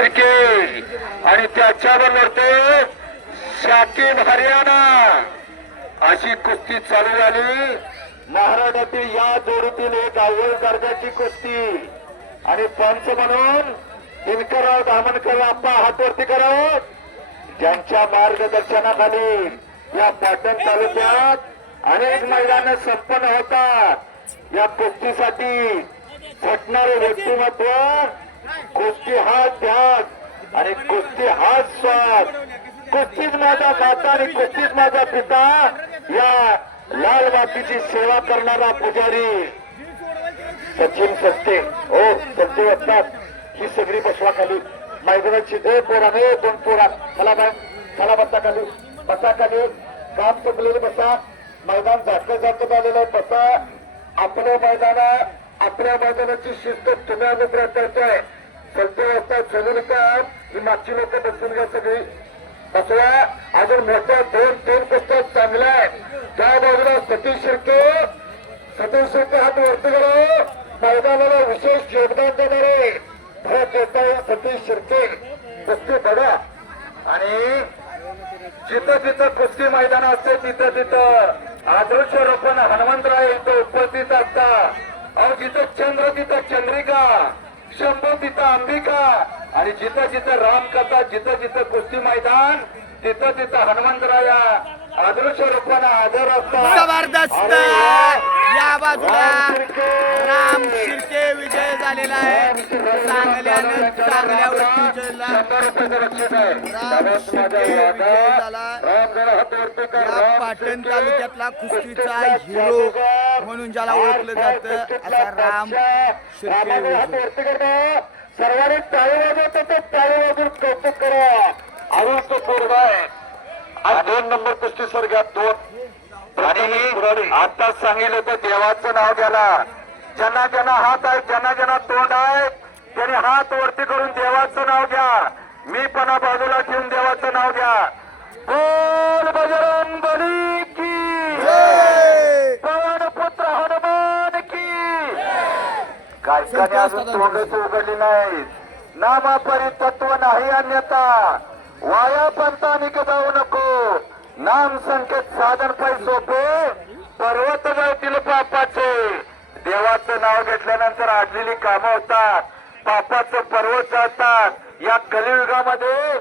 शिर्के आणि त्याच्यावर लढतो शाकीब हरियाणा अशी कुस्ती चालू झाली। महाराष्ट्रातील या जोडीतील एक अव्वल दर्जाची कुस्ती आणि पंच म्हणून दिनकरराव धामणकर आप्पा हातवरती करावं ज्यांच्या मार्गदर्शनाखाली या पाटण तालुक्यात अनेक मैदान संपन्न होतात। या कुस्तीसाठी झटणारे व्यक्तिमत्व, कुस्ती हा त्याग आणि कुस्ती हा स्वाद, कुस्तीच माझा माता आणि कुस्तीच माझा पिता या लाल मातीची सेवा करणारा पुजारी सचिन सत्ते हो सत्ते असतात। ही सगळी बसवा खाली मैदानाची दोन पोराने दोन पोरा चला बसा खाली काम संपलेले बसा। मैदान झाकलं आलेलं आहे बसा। आपल्या मैदानाची शिस्त तुम्ही अनुग्रह करताय। सत्ते असतात चलून काम ही मागची लोक बसून घ्या सगळी बसवा। अजून मोठ्या दोन कुस्त्या चांगल्या आहेत। त्या बाजूला सतीश शिर्के हात वरती गेलो मैदानाला विशेष योगदान देणारे भरत येताय सतीश शिर्के कुस्ती बघा आणि जिथं कुस्ती मैदान असते तिथं आदर्श रोपण हनुमंतराय यांचं उपस्थित असतात। अहो जिथं चंद्र तिथं चंद्रिका, शंभू तिथं अंबिका आणि जिथं रामकथा, जिथं कुस्ती मैदान तिथं हनुमंतराया आदर्श रूपाने आदर असतात। जबरदस्त या बाजूला राम शिर्के विजय झालेला आहे। चांगल्या वरती या पाटण तालुक्यातला कुस्तीचा हिरो म्हणून ज्याला ओळखलं जातं असा राम शिर्के। सर्वांनी टाळी वाजवतो तर टाळी वाजून कौतुक करा। अरुण तो कोरडाय आज 2 नंबर कुस्ती स्वर्गात 2 आणि आता सांगितलं तर देवाचं नाव घ्याला। ज्यांना हात आहे, ज्यांना तोंड आहे त्यांनी हात वरती करून देवाचं नाव घ्या। मी पणा बाजूला ठेवून देवाचं नाव घ्या। बोल बजरंग बली की पवन पुत्र हनुमान की। काही अजून तोंडच उघडली नाही। नामापरी तत्व नाही अन्यथा वाया पंथा जाऊ नको। नाम संकेत साधन पाय सोपे पर्वत जातील पापाचे। देवाचं नाव घेतल्यानंतर आडलेली कामं होतात, पापाचं पर्वत जातात। या कलियुगामध्ये